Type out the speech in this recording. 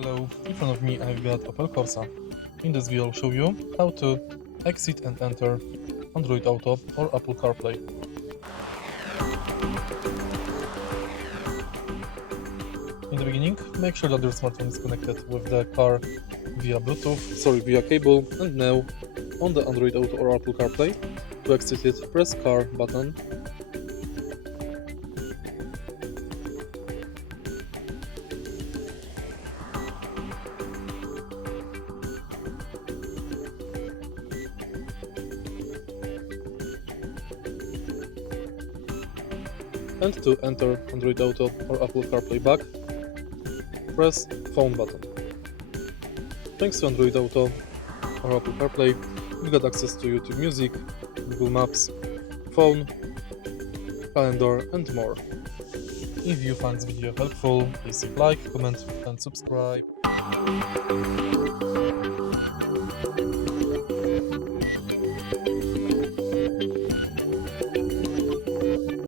Hello, in front of me I've got Opel CORSA. In this video I'll show you how to exit and enter Android Auto or Apple CarPlay. In the beginning, make sure that your smartphone is connected with the car via cable, and now on the Android Auto or Apple CarPlay. To exit it, press car button. And to enter Android Auto or Apple CarPlay back, press phone button. Thanks to Android Auto or Apple CarPlay, you got access to YouTube Music, Google Maps, phone, calendar and more. If you find this video helpful, please leave like, comment and subscribe.